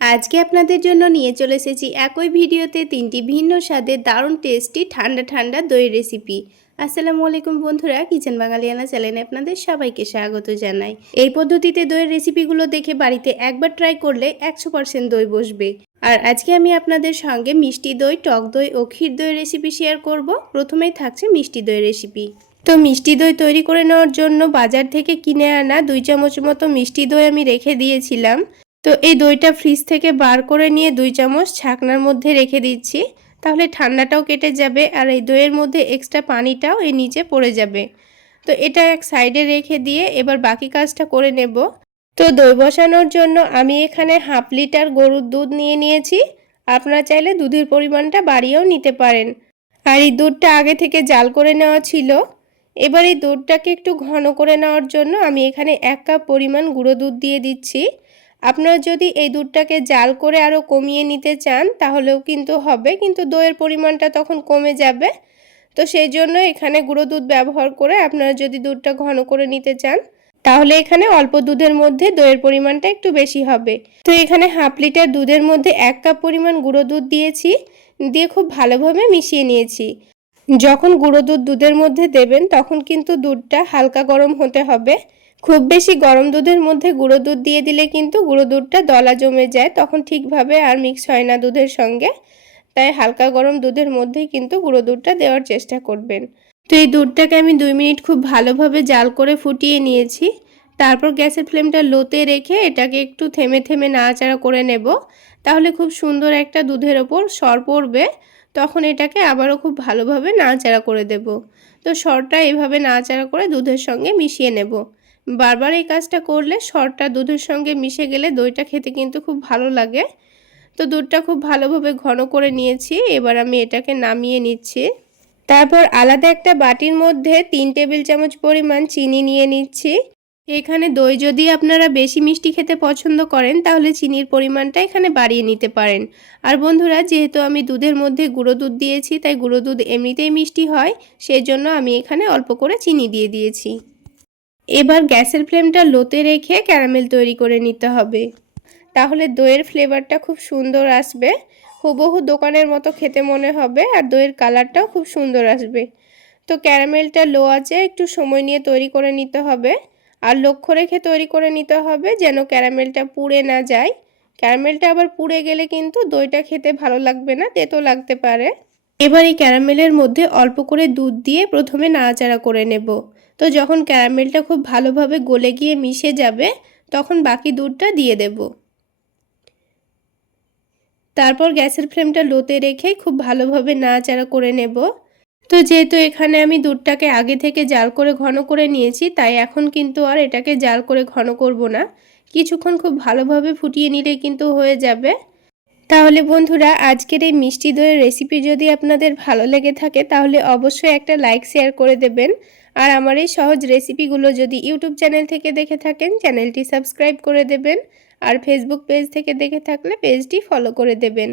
আজকে আপনাদের জন্য নিয়ে চলে এসেছি একই ভিডিওতে তিনটি ভিন্ন স্বাদের দারুণ টেস্টি ঠান্ডা ঠান্ডা দই রেসিপি আসসালামু আলাইকুম বন্ধুরা, কিচেন বাঙালিয়ানা চ্যানেলে আপনাদের সবাইকে স্বাগত জানাই। এই পদ্ধতিতে দইয়ের রেসিপিগুলো দেখে বাড়িতে একবার ট্রাই করলে একশো পার্সেন্ট দই বসবে। আর আজকে আমি আপনাদের সঙ্গে মিষ্টি দই, টক দই ও ক্ষীর দই রেসিপি শেয়ার করব। প্রথমেই থাকছে মিষ্টি দই রেসিপি তো মিষ্টি দই তৈরি করে নেওয়ার জন্য বাজার থেকে কিনে আনা দুই চামচ মতো মিষ্টি দই আমি রেখে দিয়েছিলাম। তো এই দইটা ফ্রিজ থেকে বার করে নিয়ে দুই চামচ ছাকনার মধ্যে রেখে দিচ্ছি। তাহলে ঠান্ডাটাও কেটে যাবে আর এই দইয়ের মধ্যে এক্সট্রা পানিটাও এই নিচে পড়ে যাবে। তো এটা এক সাইডে রেখে দিয়ে এবার বাকি কাজটা করে নেব। তো দই বসানোর জন্য আমি এখানে হাফ লিটার গরুর দুধ নিয়ে নিয়েছি। আপনারা চাইলে দুধের পরিমাণটা বাড়িয়েও নিতে পারেন। আর এই দুধটা আগে থেকে জাল করে নেওয়া ছিল। এবার এই দুধটাকে একটু ঘন করে নেওয়ার জন্য আমি এখানে এক কাপ পরিমাণ গুঁড়ো দুধ দিয়ে দিচ্ছি। আপনারা যদি এই দুধটাকে জাল করে আরও কমিয়ে নিতে চান, তাহলেও কিন্তু হবে, কিন্তু দইয়ের পরিমাণটা তখন কমে যাবে। তো সেই জন্য এখানে গুঁড়ো দুধ ব্যবহার করে আপনারা যদি দুধটা ঘন করে নিতে চান, তাহলে এখানে অল্প দুধের মধ্যে দইয়ের পরিমাণটা একটু বেশি হবে। তো এখানে হাফ লিটার দুধের মধ্যে এক কাপ পরিমাণ গুঁড়ো দুধ দিয়েছি, দিয়ে খুব ভালোভাবে মিশিয়ে নিয়েছি। যখন গুঁড়ো দুধ দুধের মধ্যে দেবেন, তখন কিন্তু দুধটা হালকা গরম হতে হবে। খুব বেশি গরম দুধের মধ্যে গুঁড়ো দুধ দিয়ে দিলে কিন্তু গুঁড়ো দুধটা দলা জমে যায়, তখন ঠিকভাবে আর মিক্স হয় না দুধের সঙ্গে। তাই হালকা গরম দুধের মধ্যেই কিন্তু গুঁড়ো দুধটা দেওয়ার চেষ্টা করবেন। তো এই দুধটাকে আমি দুই মিনিট খুব ভালোভাবে জাল করে ফুটিয়ে নিয়েছি। তারপর গ্যাসের ফ্লেমটা লোতে রেখে এটাকে একটু থেমে থেমে নাড়াচাড়া করে নেব। তাহলে খুব সুন্দর একটা দুধের ওপর সর পড়বে। তখন এটাকে আবারও খুব ভালোভাবে নাড়াচাড়া করে দেব। তো সরটা এভাবে নাড়াচাড়া করে দুধের সঙ্গে মিশিয়ে নেব। বারবার এই কাজটা করলে সরটা দুধের সঙ্গে মিশে গেলে দইটা খেতে কিন্তু খুব ভালো লাগে। তো দুধটা খুব ভালোভাবে ঘন করে নিয়েছি, এবার আমি এটাকে নামিয়ে নিচ্ছি। তারপর আলাদা একটা বাটির মধ্যে তিন টেবিল চামচ পরিমাণ চিনি নিয়ে নিচ্ছি। এখানে দই যদি আপনারা বেশি মিষ্টি খেতে পছন্দ করেন, তাহলে চিনির পরিমাণটা এখানে বাড়িয়ে নিতে পারেন। আর বন্ধুরা, যেহেতু আমি দুধের মধ্যে গুঁড়ো দুধ দিয়েছি, তাই গুঁড়ো দুধ এমনিতেই মিষ্টি হয় সেই জন্য আমি এখানে অল্প করে চিনি দিয়ে দিয়েছি। এবার গ্যাসের ফ্লেমটা লোতে রেখে ক্যারামেল তৈরি করে নিতে হবে। তাহলে দইয়ের ফ্লেভারটা খুব সুন্দর আসবে। হুবহু দোকানের মতো খেতে মনে হবে আর দইয়ের কালারটাও খুব সুন্দর আসবে। তো ক্যারামেলটা লো আছে একটু সময় নিয়ে তৈরি করে নিতে হবে। আর লক্ষ্য রেখে তৈরি করে নিতে হবে যেন ক্যারামেলটা পুড়ে না যায়। ক্যারামেলটা আবার পুড়ে গেলে কিন্তু দইটা খেতে ভালো লাগবে না, তেতো লাগতে পারে। এবার এই ক্যারামেলের মধ্যে অল্প করে দুধ দিয়ে প্রথমে নাড়াচাড়া করে নেব। তো যখন ক্যারামেলটা খুব ভালোভাবে গলে গিয়ে মিশে যাবে, তখন বাকি দুধটা দিয়ে দেব। তারপর গ্যাসের ফ্লেমটা লোতে রেখে খুব ভালোভাবে নাড়াচাড়া করে নেব। তো যেহেতু এখানে আমি দুধটাকে আগে থেকে জাল করে ঘন করে নিয়েছি, তাই এখন কিন্তু আর এটাকে জাল করে ঘন করব না। কিছুক্ষণ খুব ভালোভাবে ফুটিয়ে নিলে কিন্তু হয়ে যাবে। তাহলে বন্ধুরা, আজকের এই মিষ্টি দইয়ের রেসিপি যদি আপনাদের ভালো লেগে থাকে, তাহলে অবশ্যই একটা লাইক শেয়ার করে দেবেন। আর আমার এই সহজ রেসিপিগুলো যদি ইউটিউব চ্যানেল থেকে দেখে থাকেন চ্যানেলটি সাবস্ক্রাইব করে দেবেন আর ফেসবুক পেজ থেকে দেখে থাকলে পেজটি ফলো করে দেবেন।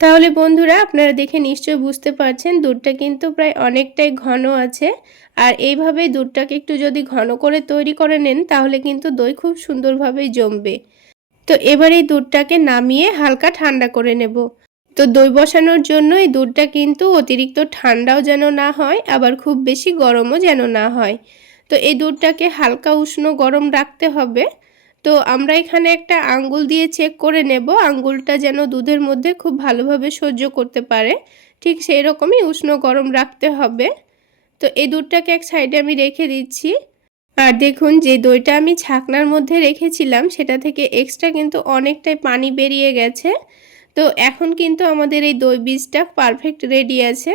তাহলে বন্ধুরা, আপনারা দেখে নিশ্চয়ই বুঝতে পারছেন দুধটা কিন্তু প্রায় অনেকটাই ঘন আছে। আর এইভাবেই দুধটাকে একটু যদি ঘন করে তৈরি করে নেন, তাহলে কিন্তু দই খুব সুন্দরভাবেই জমবে। তো এবার এই দুধটাকে নামিয়ে হালকা ঠান্ডা করে নেব। তো দই বসানোর জন্য এই দুধটা কিন্তু অতিরিক্ত ঠান্ডাও যেন না হয়, আবার খুব বেশি গরমও যেন না হয়। তো এই দুধটাকে হালকা উষ্ণ গরম রাখতে হবে। তো আমরা এখানে একটা আঙ্গুল দিয়ে চেক করে নেব, আঙ্গুলটা যেন দুধের মধ্যে খুব ভালোভাবে সহ্য করতে পারে। ঠিক সেই রকমই উষ্ণ গরম রাখতে হবে। তো এই দুধটাকে এক সাইডে আমি রেখে দিচ্ছি। আর দেখুন যে দইটা আমি ছাকনার মধ্যে রেখেছিলাম, সেটা থেকে এক্সট্রা কিন্তু অনেকটাই পানি বেরিয়ে গেছে। তো এখন কিন্তু আমাদের এই দই বীজটা পারফেক্ট রেডি আছে।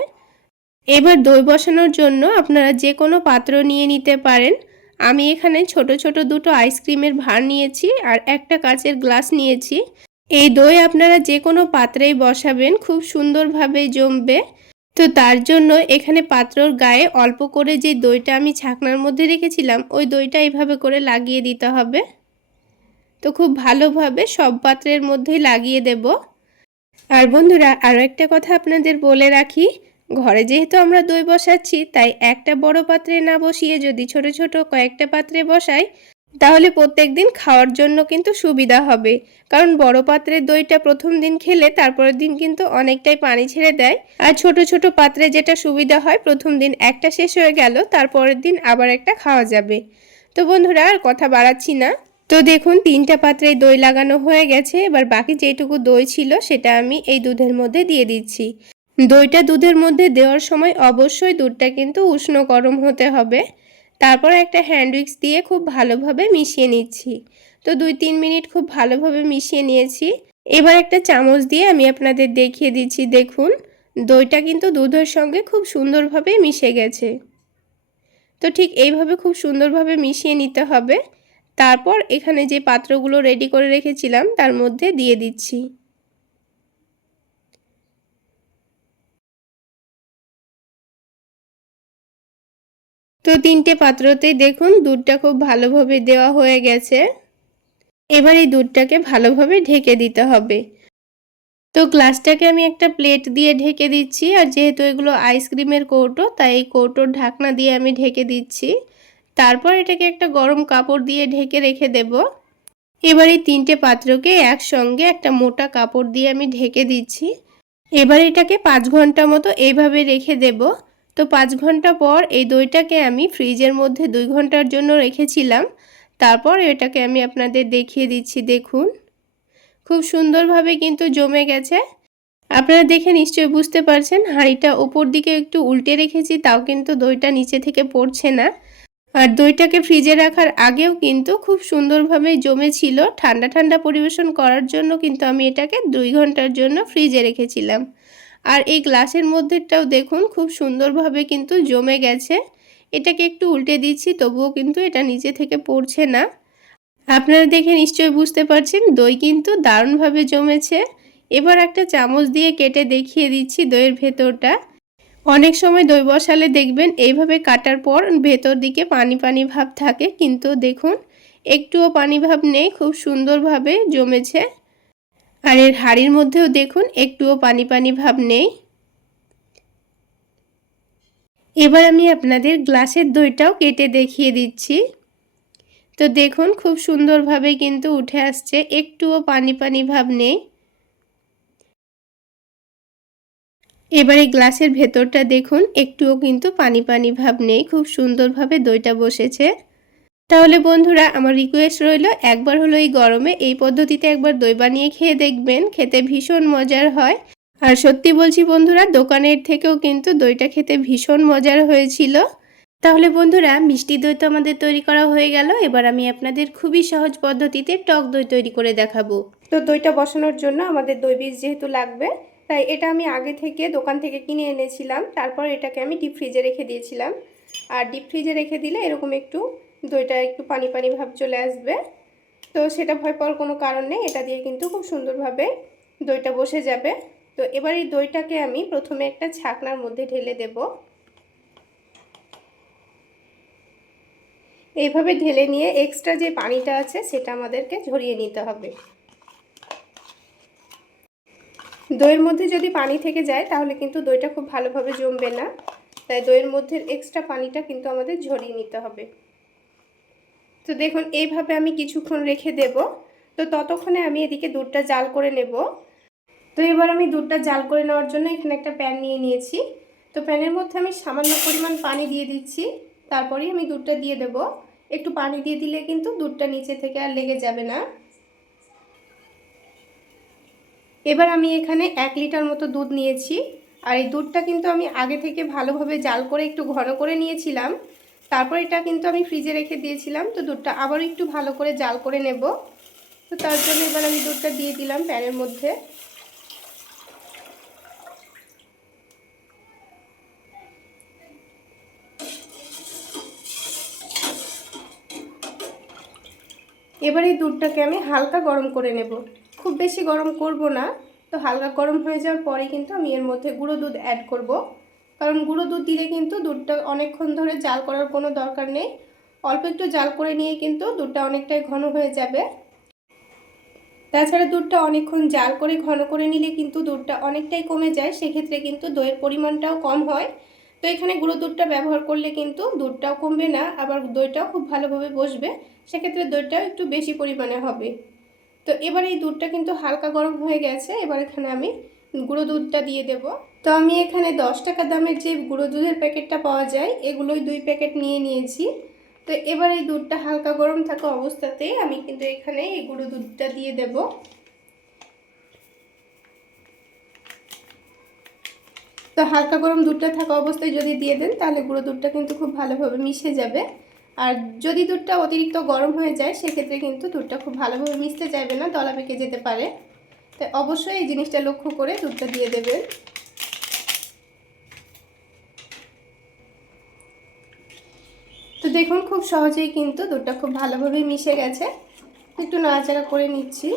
এবার দই বসানোর জন্য আপনারা যে কোনো পাত্র নিয়ে নিতে পারেন। আমি এখানে ছোট ছোট দুটো আইসক্রিমের ভার নিয়েছি আর একটা কাচের গ্লাস নিয়েছি। এই দই আপনারা যে কোনো পাত্রেই বসাবেন, খুব সুন্দরভাবে জমবে। তো তার জন্য এখানে পাত্রর গায়ে অল্প করে যে দইটা আমি ছাকনার মধ্যে রেখেছিলাম, ওই দইটা এইভাবে করে লাগিয়ে দিতে হবে। তো খুব ভালোভাবে সব পাত্রের মধ্যেই লাগিয়ে দেব। আর বন্ধুরা আরও একটা কথা আপনাদের বলে রাখি। ঘরে যেহেতু আমরা দই বসাচ্ছি, তাই একটা বড় পাত্রে না বসিয়ে যদি ছোট ছোট কয়েকটা পাত্রে বসাই, তাহলে প্রত্যেক দিন খাওয়ার জন্য কিন্তু সুবিধা হবে। কারণ বড় পাত্রের দইটা প্রথম দিন খেলে তারপরের দিন কিন্তু অনেকটাই পানি ছেড়ে দেয়। আর ছোট ছোট পাত্রে যেটা সুবিধা হয়, প্রথম দিন একটা শেষ হয়ে গেল, তারপরের দিন আবার একটা খাওয়া যাবে। তো বন্ধুরা, আর কথা বাড়াচ্ছি না। তো দেখুন, তিনটা পাত্রে দই লাগানো হয়ে গেছে। এবার বাকি যেটুকু দই ছিল, সেটা আমি এই দুধের মধ্যে দিয়ে দিচ্ছি। দইটা দুধের মধ্যে দেওয়ার সময় অবশ্যই দুধটা কিন্তু উষ্ণ গরম হতে হবে। তারপর একটা হ্যান্ড উইক্স দিয়ে খুব ভালোভাবে মিশিয়ে নিচ্ছি। তো দুই তিন মিনিট খুব ভালোভাবে মিশিয়ে নিয়েছি। এবার একটা চামচ দিয়ে আমি আপনাদের দেখিয়ে দিচ্ছি, দেখুন। দইটা কিন্তু দুধের সঙ্গে খুব সুন্দরভাবে মিশে গেছে। তো ঠিক এইভাবে খুব সুন্দরভাবে মিশিয়ে নিতে হবে। তারপর এখানে যে পাত্রগুলো রেডি করে রেখেছিলাম, তার মধ্যে দিয়ে দিচ্ছি। তো তিনটে পাত্রতেই দেখুন, দুধটা খুব ভালোভাবে দেওয়া হয়ে গেছে। এবার এই দুধটাকে ভালোভাবে ঢেকে দিতে হবে। তো গ্লাসটাকে আমি একটা প্লেট দিয়ে ঢেকে দিচ্ছি, আর যেহেতু এগুলো আইসক্রিমের কৌটো, তাই এই কৌটোর ঢাকনা দিয়ে আমি ঢেকে দিচ্ছি। তারপর এটাকে একটা গরম কাপড় দিয়ে ঢেকে রেখে দেব। এবার এই তিনটে পাত্রকে একসঙ্গে একটা মোটা কাপড় দিয়ে আমি ঢেকে দিচ্ছি। এবার এটাকে পাঁচ ঘণ্টা মতো এইভাবে রেখে দেব। তো পাঁচ ঘণ্টা পর এই দইটাকে আমি ফ্রিজের মধ্যে দুই ঘণ্টার জন্য রেখেছিলাম। তারপর এটাকে আমি আপনাদের দেখিয়ে দিচ্ছি, দেখুন। খুব সুন্দরভাবে কিন্তু জমে গেছে। আপনারা দেখে নিশ্চয়ই বুঝতে পারছেন, হাঁড়িটা ওপর দিকে একটু উল্টে রেখেছি, তাও কিন্তু দইটা নিচে থেকে পড়ছে না। আর দইটাকে ফ্রিজে রাখার আগেও কিন্তু খুব সুন্দরভাবে জমেছিল। ঠান্ডা ঠান্ডা পরিবেশন করার জন্য কিন্তু আমি এটাকে দুই ঘণ্টার জন্য ফ্রিজে রেখেছিলাম। আর এই গ্লাসের মধ্যেটাও দেখুন খুব সুন্দরভাবে কিন্তু জমে গেছে। এটাকে একটু উল্টে দিচ্ছি, তবুও কিন্তু এটা নিচে থেকে পড়ছে না। আপনারা দেখে নিশ্চয়ই বুঝতে পারছেন, দই কিন্তু দারুণভাবে জমেছে। এবার একটা চামচ দিয়ে কেটে দেখিয়ে দিচ্ছি দইয়ের ভেতরটা। অনেক সময় দই বসালে দেখবেন এইভাবে কাটার পর ভেতর দিকে পানি পানি ভাব থাকে, কিন্তু দেখুন একটুও পানি ভাব নেই, খুব সুন্দরভাবে জমেছে। আর এর হাড়ির মধ্যেও দেখুন একটুও পানি পানি ভাব নেই। এবার আমি আপনাদের গ্লাসের দইটাও কেটে দেখিয়ে দিচ্ছি। তো দেখুন খুব সুন্দরভাবে কিন্তু উঠে আসছে, একটুও পানি পানি ভাব নেই। এবারে গ্লাসের ভেতরটা দেখুন, একটুও কিন্তু পানি পানি ভাব নেই, খুব সুন্দরভাবে দইটা বসেছে। তাহলে বন্ধুরা, আমার রিকোয়েস্ট রইল, একবার হলো এই গরমে এই পদ্ধতিতে একবার দই বানিয়ে খেয়ে দেখবেন, খেতে ভীষণ মজার হয়। আর সত্যি বলছি বন্ধুরা, দোকানের থেকেও কিন্তু দইটা খেতে ভীষণ মজার হয়েছিল। তাহলে বন্ধুরা, মিষ্টি দই তো আমাদের তৈরি করা হয়ে গেল, এবার আমি আপনাদের খুবই সহজ পদ্ধতিতে টক দই তৈরি করে দেখাবো। তো দইটা বসানোর জন্য আমাদের দই বীজ যেহেতু লাগবে তাই এটা আমি আগে থেকে দোকান থেকে কিনে এনেছিলাম। তারপর এটাকে আমি ডিপ ফ্রিজে রেখে দিয়েছিলাম। আর ডিপ ফ্রিজে রেখে দিলে এরকম একটু দইটা একটু পানি পানি ভাব চলে আসবে। তো সেটা ভয় পাওয়ার কোনো কারণ নেই। এটা দিয়ে কিন্তু খুব সুন্দরভাবে দইটা বসে যাবে। তো এবার এই দইটাকে আমি প্রথমে একটা ছাকনার মধ্যে ঢেলে দেব। এইভাবে ঢেলে নিয়ে এক্সট্রা যে পানিটা আছে সেটা আমাদেরকে ঝরিয়ে নিতে হবে। দইয়ের মধ্যে যদি পানি থেকে যায়, তাহলে কিন্তু দইটা খুব ভালোভাবে জমবে না। তাই দইয়ের মধ্যে এক্সট্রা পানিটা কিন্তু আমাদের ঝরিয়ে নিতে হবে। তো দেখুন, এইভাবে আমি কিছুক্ষণ রেখে দেব। তো ততক্ষণে আমি এদিকে দুধটা জাল করে নেব। তো এবার আমি দুধটা জাল করে নেওয়ার জন্য এখানে একটা প্যান নিয়ে নিয়েছি। তো প্যানের মধ্যে আমি সামান্য পরিমাণ পানি দিয়ে দিচ্ছি। তারপরেই আমি দুধটা দিয়ে দেব। একটু পানি দিয়ে দিলে কিন্তু দুধটা নিচে থেকে আর লেগে যাবে না। এবার আমি এখানে এক লিটার মতো দুধ নিয়েছি। আর এই দুধটা কিন্তু আমি আগে থেকে ভালোভাবে জাল করে একটু ঘন করে নিয়েছিলাম। তারপর এটা কিন্তু আমি ফ্রিজে রেখে দিয়েছিলাম। তো দুধটা আবার একটু ভালো করে জাল করে নেব। তো তার জন্য এবার আমি দুধটা দিয়ে দিলাম প্যানের মধ্যে। এবার এই দুধটাকে আমি হালকা গরম করে নেব। খুব বেশি গরম করব না। তো হালকা গরম হয়ে যাওয়ার পরে কিন্তু আমি এর মধ্যে গুঁড়ো দুধ অ্যাড করব। কারণ গুঁড়ো দুধ দিলে কিন্তু দুধটা অনেকক্ষণ ধরে জাল করার কোনো দরকার নেই। অল্প একটু জাল করে নিয়ে কিন্তু দুধটা অনেকটাই ঘন হয়ে যাবে। তাছাড়া দুধটা অনেকক্ষণ জাল করে ঘন করে নিলে কিন্তু দুধটা অনেকটাই কমে যায়। সেক্ষেত্রে কিন্তু দইয়ের পরিমাণটাও কম হয়। তো এখানে গুঁড়ো দুধটা ব্যবহার করলে কিন্তু দুধটাও কমবে না, আবার দইটাও খুব ভালোভাবে বসবে। সেক্ষেত্রে দইটাও একটু বেশি পরিমাণে হবে। তো এবার এই দুধটা কিন্তু হালকা গরম হয়ে গেছে, এবার এখানে আমি গুঁড়ো দুধটা দিয়ে দেব। তো আমি এখানে দশ টাকা দামের যে গুঁড়ো দুধের প্যাকেটটা পাওয়া যায়, এগুলোই দুই প্যাকেট নিয়ে নিয়েছি। তো এবার এই দুধটা হালকা গরম থাকা অবস্থাতেই আমি কিন্তু এখানে এই গুঁড়ো দুধটা দিয়ে দেব। তো হালকা গরম দুধটা থাকা অবস্থায় যদি দিয়ে দেন, তাহলে গুঁড়ো দুধটা কিন্তু খুব ভালোভাবে মিশে যাবে। আর যদি দুধটা অতিরিক্ত গরম হয়ে যায়, সেক্ষেত্রে কিন্তু দুধটা খুব ভালোভাবে মিশতে যাবে না দলা পেকে যেতে পারে। তাই অবশ্যই এই জিনিসটা লক্ষ্য করে দুধটা দিয়ে দেবেন তো দেখুন, খুব সহজেই কিন্তু দুধটা খুব ভালোভাবে মিশে গেছে। একটু নাড়াচাড়া করে নিচ্ছি।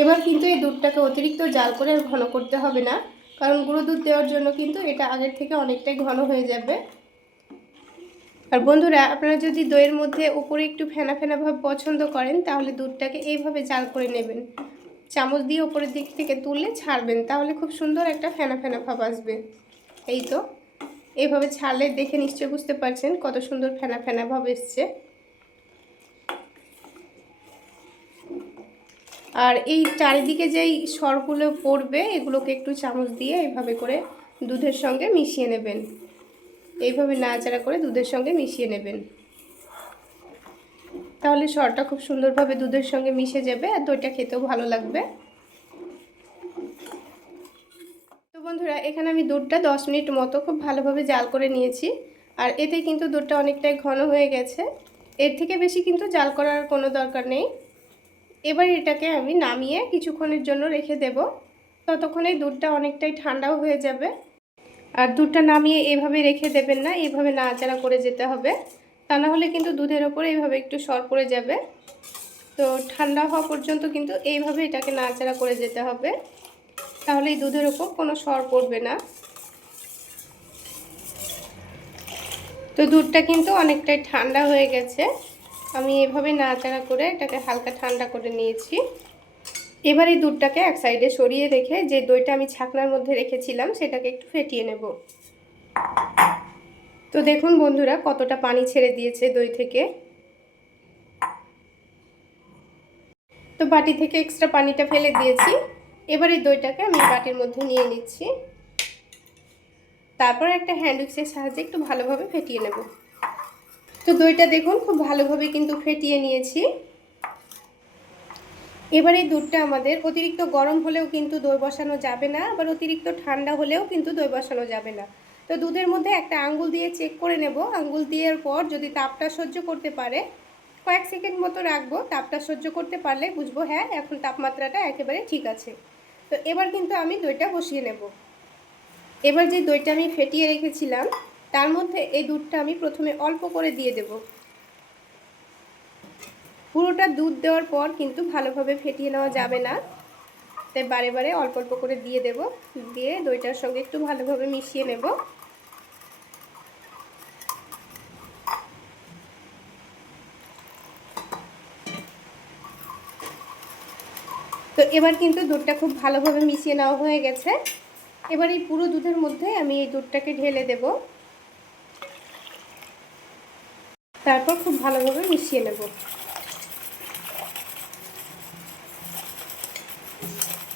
এবার কিন্তু এই দুধটাকে অতিরিক্ত জাল করে আর ঘন করতে হবে না, কারণ গুঁড়ো দুধ দেওয়ার জন্য কিন্তু এটা আগের থেকে অনেকটাই ঘন হয়ে যাবে। আর বন্ধুরা, আপনারা যদি দইয়ের মধ্যে উপরে একটু ফেনা ফেনা ভাব পছন্দ করেন, তাহলে দুধটাকে এইভাবে জাল করে নেবেন। চামচ দিয়ে ওপরের দিক থেকে তুললে ছাড়বেন, তাহলে খুব সুন্দর একটা ফেনা ফেনা ভাব আসবে। এই তো, এইভাবে ছাড়লে দেখে নিশ্চয়ই বুঝতে পারছেন কত সুন্দর ফেনা ফেনা ভাব এসছে। আর এই চারিদিকে যেই সরগুলো পড়বে, এগুলোকে একটু চামচ দিয়ে এইভাবে করে দুধের সঙ্গে মিশিয়ে নেবেন। এইভাবে নাড়াচাড়া করে দুধের সঙ্গে মিশিয়ে নেবেন। তাহলে সরটা খুব সুন্দরভাবে দুধের সঙ্গে মিশে যাবে, আর দইটা খেতেও ভালো লাগবে। তো বন্ধুরা, এখানে আমি দুধটা দশ মিনিট মতো খুব ভালোভাবে জাল করে নিয়েছি, আর এতে কিন্তু দুধটা অনেকটাই ঘন হয়ে গেছে। এর থেকে বেশি কিন্তু জাল করার কোনো দরকার নেই। এবার এটাকে আমি নামিয়ে কিছুক্ষণের জন্য রেখে দেব। ততক্ষণে দুধটা অনেকটাই ঠান্ডাও হয়ে যাবে। আর দুধটা নামিয়ে এভাবে রেখে দেবেন না এইভাবে নাড়াচাড়া করে যেতে হবে। তা না হলে কিন্তু দুধের ওপরে এইভাবে একটু সর পড়ে যাবে। তো ঠান্ডা হওয়া পর্যন্ত কিন্তু এইভাবে এটাকে নাড়াচাড়া করে যেতে হবে। তাহলে এই দুধের ওপর কোনো সর পড়বে না। তো দুধটা কিন্তু অনেকটাই ঠান্ডা হয়ে গেছে। আমি এভাবে নাড়াচাড়া করে এটাকে হালকা ঠান্ডা করে নিয়েছি। এবার এই দুধটাকে এক সাইডে সরিয়ে রেখে যে দইটা আমি ছাকনার মধ্যে রেখেছিলাম, সেটাকে একটু ফেটিয়ে নেব। তো দেখুন বন্ধুরা, কতটা পানি ছেড়ে দিয়েছে দই থেকে। তো বাটি থেকে এক্সট্রা পানিটা ফেলে দিয়েছি। এবার এই দইটাকে আমি বাটির মধ্যে নিয়ে নিচ্ছি। তারপর একটা হ্যান্ড উইক্সের সাহায্যে একটু ভালোভাবে ফেটিয়ে নেব। তো দইটা দেখুন, খুব ভালোভাবে কিন্তু ফেটিয়ে নিয়েছি। এবার এই দুধটা আমাদের, অতিরিক্ত গরম হলেও কিন্তু দই বসানো যাবে না, আবার অতিরিক্ত ঠান্ডা হলেও কিন্তু দই বসানো যাবে না। তো দুধের মধ্যে একটা আঙ্গুল দিয়ে চেক করে নেব। আঙ্গুল দেওয়ার পর যদি তাপটা সহ্য করতে পারে, কয়েক সেকেন্ড মতো রাখব। তাপটা সহ্য করতে পারলে বুঝব হ্যাঁ এখন তাপমাত্রাটা একেবারে ঠিক আছে। তো এবার কিন্তু আমি দইটা বসিয়ে নেব। এবার যে দইটা আমি ফেটিয়ে রেখেছিলাম তার মধ্যে এই দুধটা আমি প্রথমে অল্প করে দিয়ে দেব। পুরোটা দুধ দেওয়ার পর কিন্তু ভালোভাবে ফেটিয়ে নেওয়া যাবে না। তাই বারে বারে অল্প অল্প করে দিয়ে দেব। দিয়ে দইটার সঙ্গে একটু ভালোভাবে মিশিয়ে নেব। তো এবার কিন্তু দুধটা খুব ভালোভাবে মিশিয়ে নেওয়া হয়ে গেছে। এবার এই পুরো দুধের মধ্যে আমি এই দুধটাকে ঢেলে দেব। তারপর খুব ভালোভাবে মিশিয়ে নেব।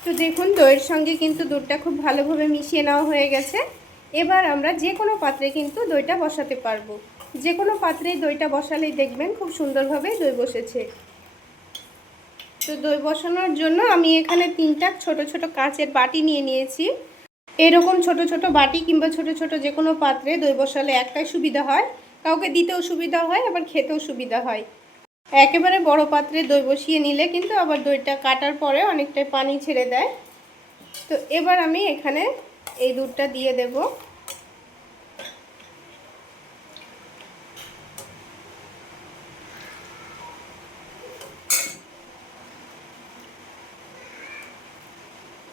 তো দেখুন, দইয়ের সঙ্গে কিন্তু দুধটা খুব ভালোভাবে মিশিয়ে নেওয়া হয়ে গেছে। এবার আমরা যে কোনো পাত্রে কিন্তু দইটা বসাতে পারব। যে কোনো পাত্রে দইটা বসালেই দেখবেন খুব সুন্দরভাবে দই বসেছে। তো দই বসানোর জন্য আমি এখানে তিনটা ছোট ছোট কাঁচের বাটি নিয়ে নিয়েছি। এরকম ছোট ছোট বাটি কিংবা ছোট ছোট যে কোনো পাত্রে দই বসালে একটাই সুবিধা হয়। কাউকে দিতেও সুবিধা হয়, আবার খেতেও সুবিধা হয়। একেবারে বড় পাত্রে দই বসিয়ে নিলে কিন্তু আবার দইটা কাটার পরে অনেকটাই পানি ছেড়ে দেয়। তো এবার আমি এখানে এই দুধটা দিয়ে দেব।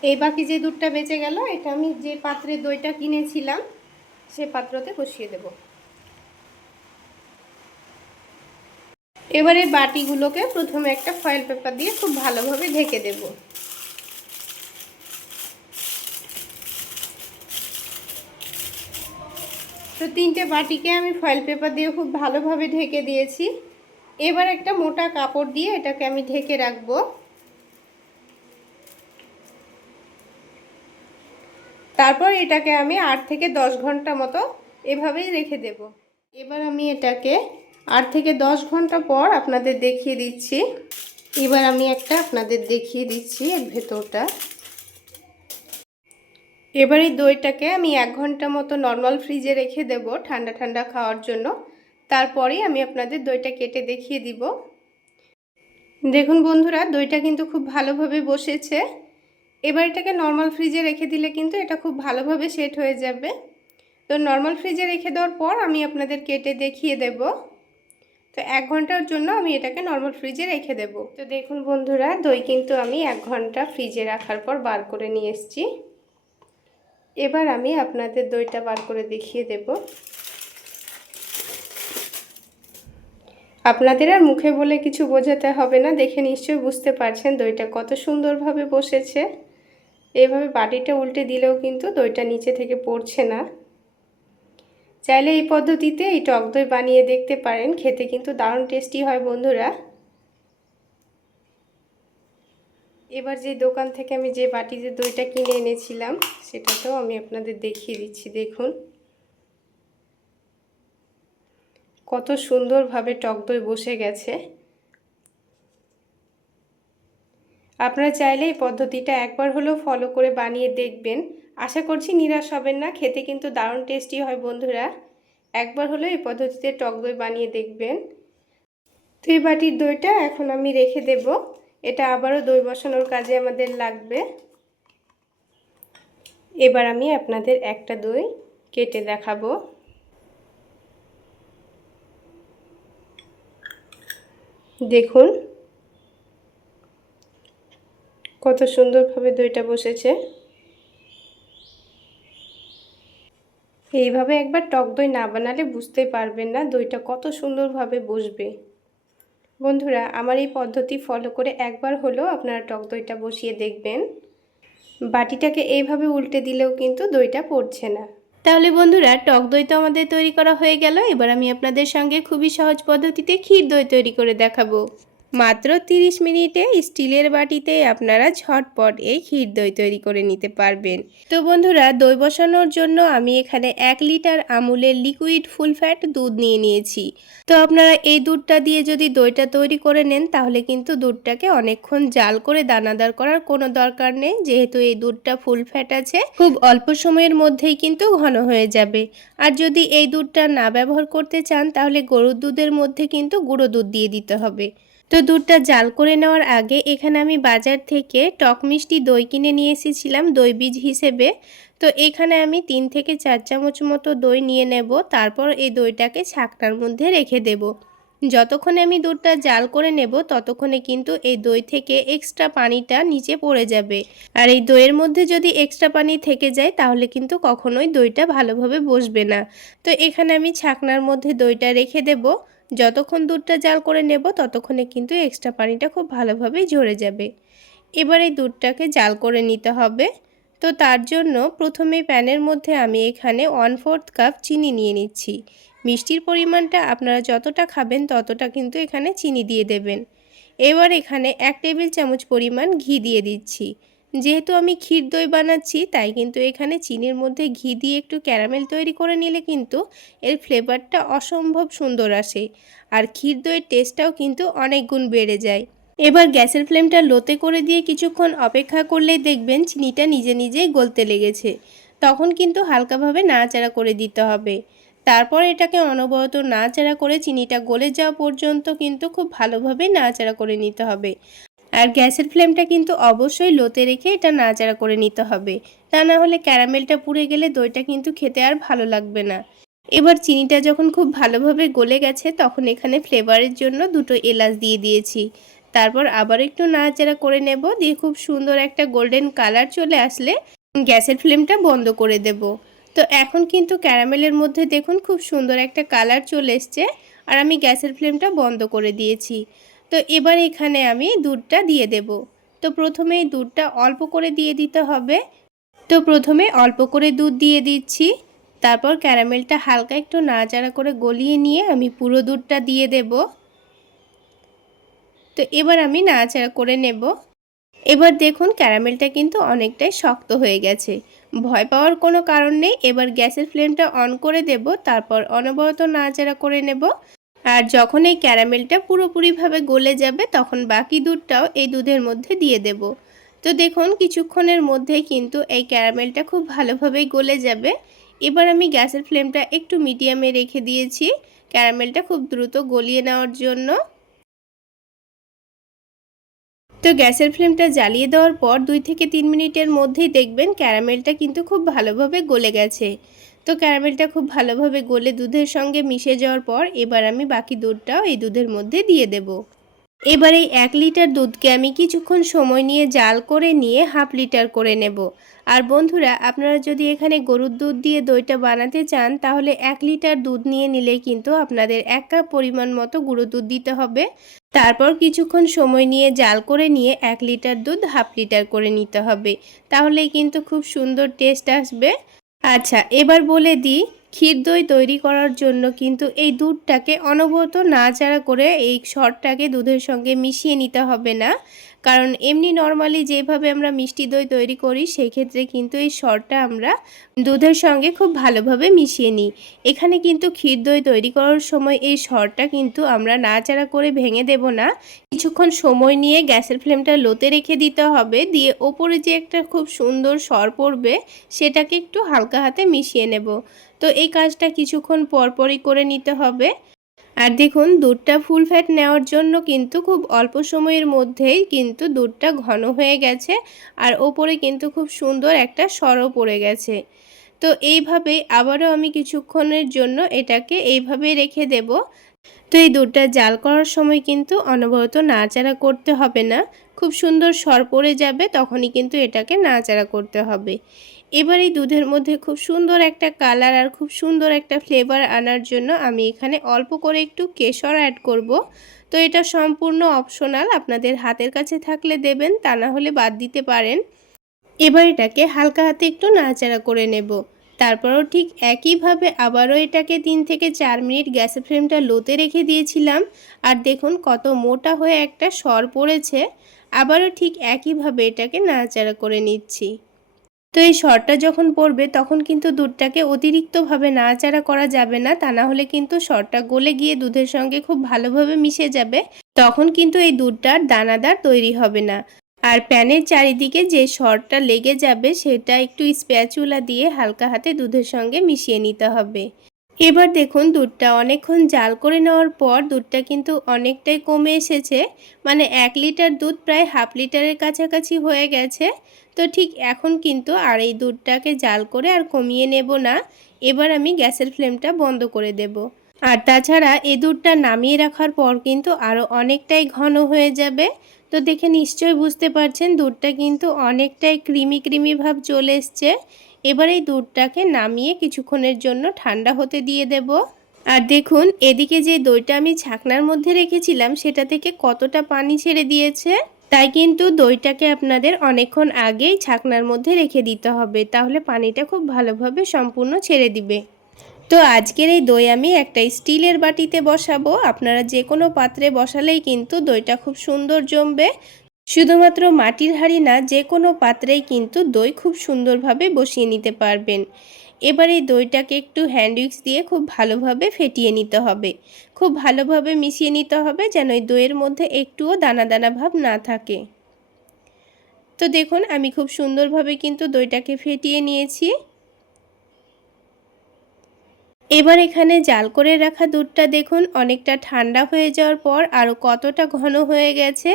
এই বাকি যে দুধটা বেঁচে গেল, এটা আমি যে পাত্রে দইটা কিনেছিলাম, সে পাত্রতে বসিয়ে দেবো। এবারে বাটিগুলোকে প্রথমে একটা ফয়েল পেপার দিয়ে খুব ভালোভাবে ঢেকে দেব। তো তিনটে বাটিকে আমি ফয়েল পেপার দিয়ে খুব ভালোভাবে ঢেকে দিয়েছি। এবার একটা মোটা কাপড় দিয়ে এটাকে আমি ঢেকে রাখব। তারপর এটাকে আমি আট থেকে দশ ঘণ্টা মতো এভাবেই রেখে দেব। এবার আমি এটাকে আট থেকে দশ ঘণ্টা পর আপনাদের দেখিয়ে দিচ্ছি। এবার আমি একটা আপনাদের দেখিয়ে দিচ্ছি এর ভেতরটা। এবার এই দইটাকে আমি এক ঘণ্টা মতো নর্মাল ফ্রিজে রেখে দেব ঠান্ডা ঠান্ডা খাওয়ার জন্য। তারপরেই আমি আপনাদের দইটা কেটে দেখিয়ে দিব। দেখুন বন্ধুরা, দইটা কিন্তু খুব ভালোভাবে বসেছে। এবার এটাকে নর্মাল ফ্রিজে রেখে দিলে কিন্তু এটা খুব ভালোভাবে সেট হয়ে যাবে। তো নর্মাল ফ্রিজে রেখে দেওয়ার পর আমি আপনাদের কেটে দেখিয়ে দেব। তো এক ঘণ্টার জন্য আমি এটাকে নর্মাল ফ্রিজে রেখে দেব। তো দেখুন বন্ধুরা, দই কিন্তু আমি এক ঘণ্টা ফ্রিজে রাখার পর বার করে নিয়ে এসেছি। এবার আমি আপনাদের দইটা বার করে দেখিয়ে দেব। আপনাদের আর মুখে বলে কিছু বোঝাতে হবে না, দেখে নিশ্চয়ই বুঝতে পারছেন দইটা কত সুন্দরভাবে বসেছে। এভাবে বাটিটা উল্টে দিলেও কিন্তু দইটা নিচে থেকে পড়ছে না। চাইলে এই পদ্ধতিতে এই টক দই বানিয়ে দেখতে পারেন, খেতে কিন্তু দারুণ টেস্টি হয় বন্ধুরা। এবার যে দোকান থেকে আমি যে বাটিতে দইটা কিনে এনেছিলাম সেটা তো আমি আপনাদের দেখিয়ে দিচ্ছি, দেখুন। কত সুন্দরভাবে টক দই বসে গেছে। আপনারা চাইলে এই পদ্ধতিটা একবার হলেও ফলো করে বানিয়ে দেখবেন। আশা করছি নিরাশ হবেন না, খেতে কিন্তু দারুণ টেস্টি হয় বন্ধুরা। একবার হলেও এই পদ্ধতিতে টক দই বানিয়ে দেখবেন। তো এই বাটির দইটা এখন আমি রেখে দেব। এটা আবারও দই বসানোর কাজে আমাদের লাগবে। এবার আমি আপনাদের একটা দই কেটে দেখাবো। দেখুন, কত সুন্দরভাবে দইটা বসেছে। এইভাবে একবার টক দই না বানালে বুঝতে পারবেন না দইটা কত সুন্দরভাবে বসবে। বন্ধুরা, আমার এই পদ্ধতি ফলো করে একবার হলেও আপনারা টক দইটা বসিয়ে দেখবেন। বাটিটাকে এইভাবে উল্টে দিলেও কিন্তু দইটা পড়ছে না। তাহলে বন্ধুরা, টক দই তো আমাদের তৈরি করা হয়ে গেল। এবার আমি আপনাদের সঙ্গে খুবই সহজ পদ্ধতিতে ক্ষীর দই তৈরি করে দেখাবো। মাত্র 30 মিনিটে স্টিলের বাটিতে আপনারা ঝটপট এই ক্ষীর দই তৈরি করে নিতে পারবেন। তো বন্ধুরা, দই বসানোর জন্য আমি এখানে এক লিটার আমুলের লিকুইড ফুল ফ্যাট দুধ নিয়ে নিয়েছি। তো আপনারা এই দুধটা দিয়ে যদি দইটা তৈরি করে নেন, তাহলে কিন্তু দুধটাকে অনেকক্ষণ জাল করে দানাদার করার কোনো দরকার নেই। যেহেতু এই দুধটা ফুল ফ্যাট আছে, খুব অল্প সময়ের মধ্যেই কিন্তু ঘন হয়ে যাবে। আর যদি এই দুধটা না ব্যবহার করতে চান, তাহলে গরুর দুধের মধ্যে কিন্তু গুঁড়ো দুধ দিয়ে দিতে হবে। তো দুধটা জাল করে নেওয়ার আগে এখানে আমি বাজার থেকে টক মিষ্টি দই কিনে নিয়ে এসেছিলাম, দই বীজ হিসেবে। তো এখানে আমি তিন থেকে চার চামচ মতো দই নিয়ে নেব, তারপর এই দইটাকে ছাকটার মধ্যে রেখে দেব। যতক্ষণে আমি দুধটা জাল করে নেব, ততক্ষণে কিন্তু এই দই থেকে এক্সট্রা পানিটা নিচে পড়ে যাবে। আর এই দইয়ের মধ্যে যদি এক্সট্রা পানি থেকে যায়, তাহলে কিন্তু কখনোই দইটা ভালোভাবে বসবে না। তো এখানে আমি ছাকনার মধ্যে দইটা রেখে দেবো। যতক্ষণ দুধটা জাল করে নেব, ততক্ষণে কিন্তু এক্সট্রা পানিটা খুব ভালোভাবেই ঝরে যাবে। এবার এই দুধটাকে জাল করে নিতে হবে। তো তার জন্য প্রথমে প্যানের মধ্যে আমি এখানে ওয়ান ফোর্থ কাপ চিনি নিয়ে নিচ্ছি। মিষ্টির পরিমাণটা আপনারা যতটা খাবেন, ততটা কিন্তু এখানে চিনি দিয়ে দেবেন। এবার এখানে এক টেবিল চামচ পরিমাণ ঘি দিয়ে দিচ্ছি। যেহেতু আমি ক্ষীর দই বানাচ্ছি, তাই কিন্তু এখানে চিনির মধ্যে ঘি দিয়ে একটু ক্যারামেল তৈরি করে নিলে কিন্তু এর ফ্লেভারটা অসম্ভব সুন্দর আসে। আর ক্ষীর দইয়ের টেস্টটাও কিন্তু অনেক গুণ বেড়ে যায়। এবার গ্যাসের ফ্লেমটা লোতে করে দিয়ে কিছুক্ষণ অপেক্ষা করলেই দেখবেন চিনিটা নিজে নিজেই গলতে লেগেছে। তখন কিন্তু হালকাভাবে নাড়াচাড়া করে দিতে হবে। তারপর এটাকে অনবরত নাড়াচাড়া করে চিনিটা গলে যাওয়া পর্যন্ত কিন্তু খুব ভালোভাবে নাড়াচাড়া করে নিতে হবে। আর গ্যাসের ফ্লেমটা কিন্তু অবশ্যই লোতে রেখে এটা নাড়াচাড়া করে নিতে হবে। তা না হলে ক্যারামেলটা পুড়ে গেলে দইটা কিন্তু খেতে আর ভালো লাগবে না। এবার চিনিটা যখন খুব ভালোভাবে গলে গেছে, তখন এখানে ফ্লেভারের জন্য দুটো এলাচ দিয়ে দিয়েছি। তারপর আবার একটু নাড়াচাড়া করে নেব, দিয়ে খুব সুন্দর একটা গোল্ডেন কালার চলে আসলে গ্যাসের ফ্লেমটা বন্ধ করে দেব। তো এখন কিন্তু ক্যারামেলের মধ্যে দেখুন খুব সুন্দর একটা কালার চলে এসছে, আর আমি গ্যাসের ফ্লেমটা বন্ধ করে দিয়েছি। তো এবার এখানে আমি দুধটা দিয়ে দেব। তো প্রথমেই দুধটা অল্প করে দিয়ে দিতে হবে। তো প্রথমে অল্প করে দুধ দিয়ে দিচ্ছি। তারপর ক্যারামেলটা হালকা একটু নাড়াচাড়া করে গলিয়ে নিয়ে আমি পুরো দুধটা দিয়ে দেব। তো এবার আমি নাড়াচাড়া করে নেব। এবার দেখুন ক্যারামেলটা কিন্তু অনেকটাই শক্ত হয়ে গেছে। ভয় পাওয়ার কোনো কারণ নেই। এবার গ্যাসের ফ্লেমটা অন করে দেব। তারপর অনবরত নাড়াচাড়া করে নেব। আর যখন এই ক্যারামেলটা পুরোপুরিভাবে গলে যাবে, তখন বাকি দুধটাও এই দুধের মধ্যে দিয়ে দেব। তো দেখুন, কিছুক্ষণের মধ্যেই কিন্তু এই ক্যারামেলটা খুব ভালোভাবেই গলে যাবে। এবার আমি গ্যাসের ফ্লেমটা একটু মিডিয়ামে রেখে দিয়েছি ক্যারামেলটা খুব দ্রুত গলিয়ে নেওয়ার জন্য। তো গ্যাসের ফ্লেমটা জ্বালিয়ে দেওয়ার পর দুই থেকে তিন মিনিটের মধ্যেই দেখবেন ক্যারামেলটা কিন্তু খুব ভালোভাবে গলে গেছে। তো ক্যারামেলটা খুব ভালোভাবে গলে দুধের সঙ্গে মিশে যাওয়ার পর এবার আমি বাকি দুধটাও এই দুধের মধ্যে দিয়ে দেব। এবার এই এক লিটার দুধকে আমি কিছুক্ষণ সময় নিয়ে জাল করে নিয়ে হাফ লিটার করে নেব। আর বন্ধুরা, আপনারা যদি এখানে গরুর দুধ দিয়ে দইটা বানাতে চান, তাহলে এক লিটার দুধ নিয়ে নিলে কিন্তু আপনাদের এক কাপ পরিমাণ মতো গুঁড়ো দুধ দিতে হবে। তারপর কিছুক্ষণ সময় নিয়ে জাল করে নিয়ে এক লিটার দুধ হাফ লিটার করে নিতে হবে। তাহলেই কিন্তু খুব সুন্দর টেস্ট আসবে। আচ্ছা এবার বলে দিই, ক্ষীর দই তৈরি করার জন্য কিন্তু এই দুধটাকে অনবরত নাড়াচাড়া করে এই শরটাকে দুধের সঙ্গে মিশিয়ে নিতে হবে না। কারণ এমনি নর্মালি যেভাবে আমরা মিষ্টি দই তৈরি করি সেই ক্ষেত্রে কিন্তু এই সরটা আমরা দুধের সঙ্গে খুব ভালোভাবে মিশিয়ে নিই। এখানে কিন্তু ক্ষীর দই তৈরি করার সময় এই সরটা কিন্তু আমরা নাড়াচাড়া করে ভেঙে দেব না। কিছুক্ষণ সময় নিয়ে গ্যাসের ফ্লেমটা লোতে রেখে দিতে হবে, দিয়ে ওপরে যে একটা খুব সুন্দর সর পড়বে, সেটাকে একটু হালকা হাতে মিশিয়ে নেব। তো এই কাজটা কিছুক্ষণ পরপরই করে নিতে হবে। আর দেখুন, দুধটা ফুল ফ্যাট নেওয়ার জন্য কিন্তু খুব অল্প সময়ের মধ্যেই কিন্তু দুধটা ঘন হয়ে গেছে আর ওপরে কিন্তু খুব সুন্দর একটা সরও পড়ে গেছে। তো এইভাবে আবারও আমি কিছুক্ষণের জন্য এটাকে এইভাবে রেখে দেব। তো এই দুধটা জাল করার সময় কিন্তু অনবরত নাড়াচাড়া করতে হবে না। খুব সুন্দর সর পড়ে যাবে, তখনই কিন্তু এটাকে নাড়াচাড়া করতে হবে। এবার এই দুধের মধ্যে খুব সুন্দর একটা কালার আর খুব সুন্দর একটা ফ্লেভার আনার জন্য আমি এখানে অল্প করে একটু কেশর অ্যাড করব। তো এটা সম্পূর্ণ অপশনাল আপনাদের হাতের কাছে থাকলে দেবেন, তা না হলে বাদ দিতে পারেন। এবার এটাকে হালকা হাতে একটু নাড়াচাড়া করে নেব। তারপরও ঠিক একইভাবে আবারও এটাকে তিন থেকে চার মিনিট গ্যাসের ফ্লেমটা লোতে রেখে দিয়েছিলাম। আর দেখুন কত মোটা হয়ে একটা সর পড়েছে। আবারও ঠিক একইভাবে এটাকে নাড়াচাড়া করে নিচ্ছি। তো এই সরটা যখন পড়বে, তখন কিন্তু দুধটাকে অতিরিক্তভাবে নাড়াচাড়া করা যাবে না। তা না হলে কিন্তু সরটা গলে গিয়ে দুধের সঙ্গে খুব ভালোভাবে মিশে যাবে। তখন কিন্তু এই দুধটার দানাদার তৈরি হবে না। আর প্যানের চারিদিকে যে সরটা লেগে যাবে, সেটা একটু স্প্যাচুলা দিয়ে হালকা হাতে দুধের সঙ্গে মিশিয়ে নিতে হবে। এবার দেখুন, দুধটা অনেকক্ষণ জাল করে নেওয়ার পর দুধটা কিন্তু অনেকটাই কমে এসেছে। মানে এক লিটার দুধ প্রায় হাফ লিটারের কাছাকাছি হয়ে গেছে। তো ঠিক এখন কিন্তু আর এই দুধটাকে জাল করে আর কমিয়ে নেব না। এবার আমি গ্যাসের ফ্লেমটা বন্ধ করে দেব। আর তাছাড়া এই দুধটা নামিয়ে রাখার পর কিন্তু আরও অনেকটাই ঘন হয়ে যাবে। তো দেখে নিশ্চয়ই বুঝতে পারছেন, দুধটা কিন্তু অনেকটাই ক্রিমি ক্রিমি ভাব চলে এসছে। এবার এই দুধটাকে নামিয়ে কিছুক্ষণের জন্য ঠান্ডা হতে দিয়ে দেব। আর দেখুন, এদিকে যে দইটা আমি ছাকনার মধ্যে রেখেছিলাম, সেটা থেকে কতটা পানি ছেড়ে দিয়েছে। তাই কিন্তু দইটাকে আপনাদের অনেকক্ষণ আগেই ছাকনার মধ্যে রেখে দিতে হবে। তাহলে পানিটা খুব ভালোভাবে সম্পূর্ণ ছেড়ে দিবে। তো আজকের এই দই আমি একটা স্টিলের বাটিতে বসাবো। আপনারা যে কোনো পাত্রে বসালেই কিন্তু দইটা খুব সুন্দর জমবে। শুধুমাত্র মাটির হাঁড়ি না যে কোনো পাত্রেই কিন্তু দই খুব সুন্দরভাবে বসিয়ে নিতে পারবেন। এবার এই দইটাকে একটু হ্যান্ড উইক্স দিয়ে খুব ভালোভাবে ফেটিয়ে নিতে হবে। খুব ভালোভাবে মিশিয়ে নিতে হবে যেন এই দইয়ের মধ্যে একটুও দানা দানা ভাব না থাকে। তো দেখুন, আমি খুব সুন্দরভাবে কিন্তু দইটাকে ফেটিয়ে নিয়েছি। এবার এখানে জাল করে রাখা দুধটা দেখুন, অনেকটা ঠান্ডা হয়ে যাওয়ার পর আরও কতটা ঘন হয়ে গেছে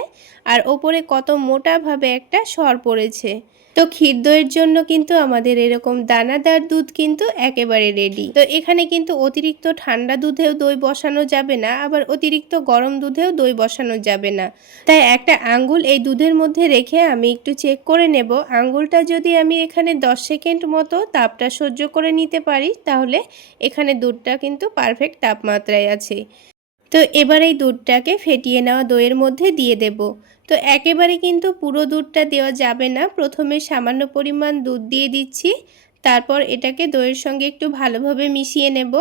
আর ওপরে কত মোটাভাবে একটা সর পড়েছে। তো ক্ষীর দইয়ের জন্য কিন্তু আমাদের এরকম দানাদার দুধ কিন্তু একেবারে রেডি তো এখানে কিন্তু অতিরিক্ত ঠান্ডা দুধেও দই বসানো যাবে না, আবার অতিরিক্ত গরম দুধেও দই বসানো যাবে না। তাই একটা আঙ্গুল এই দুধের মধ্যে রেখে আমি একটু চেক করে নেব। আঙ্গুলটা যদি আমি এখানে 10 সেকেন্ড মতো তাপটা সহ্য করে নিতে পারি, তাহলে এখানে দুধটা কিন্তু পারফেক্ট তাপমাত্রায় আছে। তো এবার এই দুধটাকে ফেটিয়ে নেওয়া দইয়ের মধ্যে দিয়ে দেব। তো একেবারে কিন্তু পুরো দুধটা দেওয়া যাবে না। প্রথমে সামান্য পরিমাণ দুধ দিয়ে দিচ্ছি। তারপর এটাকে দইয়ের সঙ্গে একটু ভালোভাবে মিশিয়ে নেব।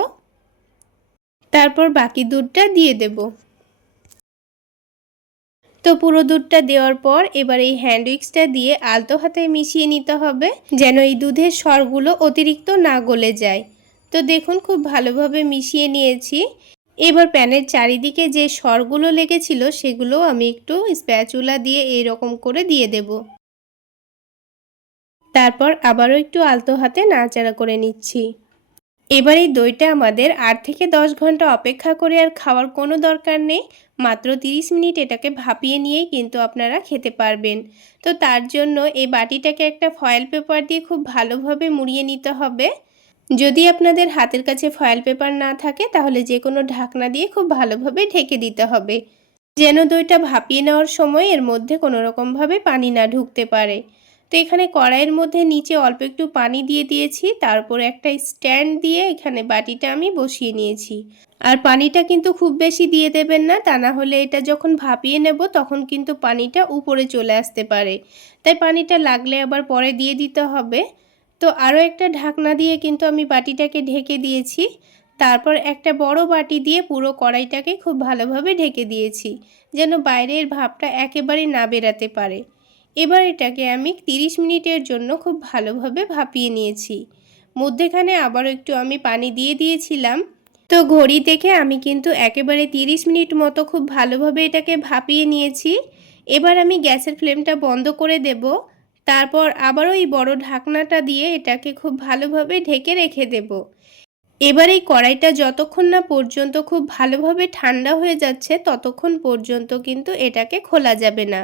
তারপর বাকি দুধটা দিয়ে দেব। তো পুরো দুধটা দেওয়ার পর এবার এই হ্যান্ড উইক্সটা দিয়ে আলতো হাতে মিশিয়ে নিতে হবে, যেন এই দুধের স্বরগুলো অতিরিক্ত না গলে যায়। তো দেখুন, খুব ভালোভাবে মিশিয়ে নিয়েছি। এবার প্যানের চারিদিকে যে স্বরগুলো লেগেছিল সেগুলো আমি একটু স্প্যাচুলা দিয়ে এরকম করে দিয়ে দেব। তারপর আবারও একটু আলতো হাতে নাড়াচাড়া করে নিচ্ছি। এবার এই দইটা আমাদের আট থেকে দশ ঘণ্টা অপেক্ষা করে আর খাওয়ার কোনো দরকার নেই। মাত্র 30 মিনিট এটাকে ভাপিয়ে নিয়েই কিন্তু আপনারা খেতে পারবেন। তো তার জন্য এই বাটিটাকে একটা ফয়েল পেপার দিয়ে খুব ভালোভাবে মুড়িয়ে নিতে হবে। যদি আপনাদের হাতের কাছে ফয়েল পেপার না থাকে, তাহলে যে কোনো ঢাকনা দিয়ে খুব ভালোভাবে ঢেকে দিতে হবে। যেন দইটা ভাপিয়ে নেওয়ার সময় এর মধ্যে কোনো রকমভাবে পানি না ঢুকতে পারে। তো এখানে কড়াইয়ের মধ্যে নিচে অল্প একটু পানি দিয়ে দিয়েছি, তারপর একটা স্ট্যান্ড দিয়ে এখানে বাটিটা আমি বসিয়ে নিয়েছি। আর পানিটা কিন্তু খুব বেশি দিয়ে দেবেন না, তা না হলে এটা যখন ভাপিয়ে নেব তখন কিন্তু পানিটা উপরে চলে আসতে পারে। তাই পানিটা লাগলে আবার পরে দিয়ে দিতে হবে। তো আরও একটা ঢাকনা দিয়ে কিন্তু আমি বাটিটাকে ঢেকে দিয়েছি। তারপর একটা বড় বাটি দিয়ে পুরো কড়াইটাকে খুব ভালোভাবে ঢেকে দিয়েছি, যেন বাইরের ভাবটা একেবারে না বেরাতে পারে। এবার এটাকে আমি 30 মিনিটের জন্য খুব ভালোভাবে ভাপিয়ে নিয়েছি। মধ্যেখানে আবারও একটু আমি পানি দিয়ে দিয়েছিলাম। তো ঘড়ি দেখে আমি কিন্তু একেবারে 30 মিনিট মতো খুব ভালোভাবে এটাকে ভাপিয়ে নিয়েছি। এবার আমি গ্যাসের ফ্লেমটা বন্ধ করে দেব। তারপর আবারও ওই বড় ঢাকনাটা দিয়ে এটাকে খুব ভালোভাবে ঢেকে রেখে দেব। এবার এই কড়াইটা যতক্ষণ না পর্যন্ত খুব ভালোভাবে ঠান্ডা হয়ে যাচ্ছে, ততক্ষণ পর্যন্ত কিন্তু এটাকে খোলা যাবে না।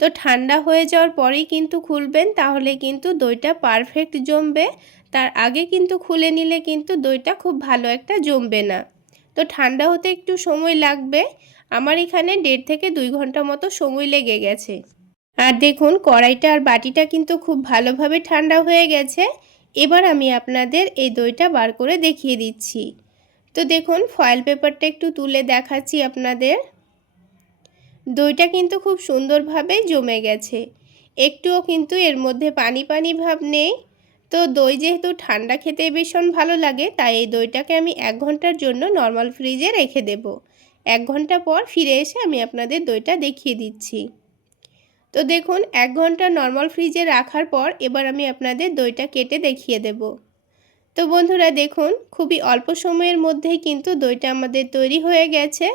তো ঠান্ডা হয়ে যাওয়ার পরেই কিন্তু খুলবেন, তাহলে কিন্তু দইটা পারফেক্ট জমবে। তার আগে কিন্তু খুলে নিলে কিন্তু দইটা খুব ভালো একটা জমবে না। তো ঠান্ডা হতে একটু সময় লাগবে। আমার এখানে দেড় থেকে দুই ঘণ্টা মতো সময় লেগে গেছে। আর দেখুন, কড়াইটা আর বাটিটা কিন্তু খুব ভালোভাবে ঠান্ডা হয়ে গেছে। এবার আমি আপনাদের এই দইটা বার করে দেখিয়ে দিচ্ছি। তো দেখুন ফয়েল পেপারটা একটু তুলে দেখাচ্ছি আপনাদের। দইটা কিন্তু খুব সুন্দরভাবে জমে গেছে। একটুও কিন্তু এর মধ্যে পানি পানি ভাব নেই। তো দই যেহেতু ঠান্ডা খেতে ভীষণ ভালো লাগে, তাই এই দইটাকে আমি এক ঘণ্টার জন্য নর্মাল ফ্রিজে রেখে দেব। এক ঘণ্টা পর ফিরে এসে আমি আপনাদের দইটা দেখিয়ে দিচ্ছি। তো দেখুন, এক ঘণ্টা নর্মাল ফ্রিজে রাখার পর এবার আমি আপনাদের দইটা কেটে দেখিয়ে দেব। তো বন্ধুরা দেখুন, খুবই অল্প সময়ের মধ্যেই কিন্তু দইটা আমাদের তৈরি হয়ে গেছে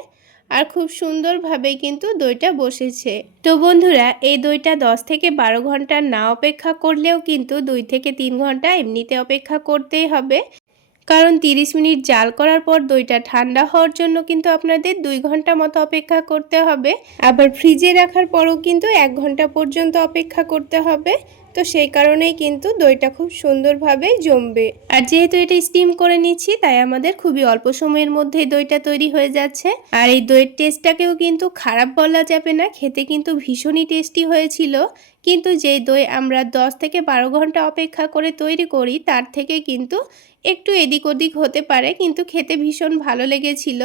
আর খুব সুন্দরভাবে কিন্তু দইটা বসেছে। তো বন্ধুরা, এই দইটা 10 থেকে বারো ঘণ্টা না অপেক্ষা করলেও কিন্তু দুই থেকে তিন ঘণ্টা এমনিতে অপেক্ষা করতেই হবে। কারণ 30 মিনিট জাল করার পর দইটা ঠান্ডা হওয়ার জন্য কিন্তু আপনাদের দুই ঘণ্টা মতো অপেক্ষা করতে হবে। আবার ফ্রিজে রাখার পরও কিন্তু এক ঘণ্টা পর্যন্ত অপেক্ষা করতে হবে। তো সেই কারণেই কিন্তু দইটা খুব সুন্দরভাবে জমবে। আর যেহেতু এটা স্টিম করে নিচ্ছি, তাই আমাদের খুবই অল্প সময়ের মধ্যেই দইটা তৈরি হয়ে যাচ্ছে। আর এই দইয়ের টেস্টটাকেও কিন্তু খারাপ বলা যাবে না, খেতে কিন্তু ভীষণই টেস্টি হয়েছিল। কিন্তু যে দই আমরা 10 থেকে বারো ঘণ্টা অপেক্ষা করে তৈরি করি, তার থেকে কিন্তু একটু এদিক ওদিক হতে পারে, কিন্তু খেতে ভীষণ ভালো লেগেছিল।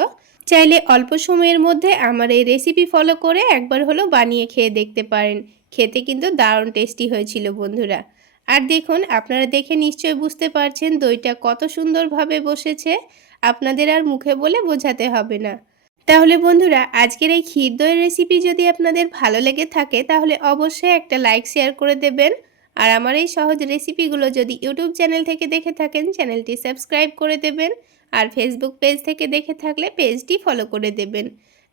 চাইলে অল্প সময়ের মধ্যে আমার এই রেসিপি ফলো করে একবার হলো বানিয়ে খেয়ে দেখতে পারেন। খেতে কিন্তু দারুণ টেস্টি হয়েছিল বন্ধুরা। আর দেখুন, আপনারা দেখে নিশ্চয়ই বুঝতে পারছেন দইটা কত সুন্দরভাবে বসেছে। আপনাদের আর মুখে বলে বোঝাতে হবে না। তাহলে বন্ধুরা, আজকের এই ক্ষীর দইয়ের রেসিপি যদি আপনাদের ভালো লেগে থাকে, তাহলে অবশ্যই একটা লাইক শেয়ার করে দেবেন। আর আমার এই সহজ রেসিপিগুলো যদি ইউটিউব চ্যানেল থেকে দেখে থাকেন, চ্যানেলটি সাবস্ক্রাইব করে দেবেন। আর ফেসবুক পেজ থেকে দেখে থাকলে পেজটি ফলো করে দেবেন।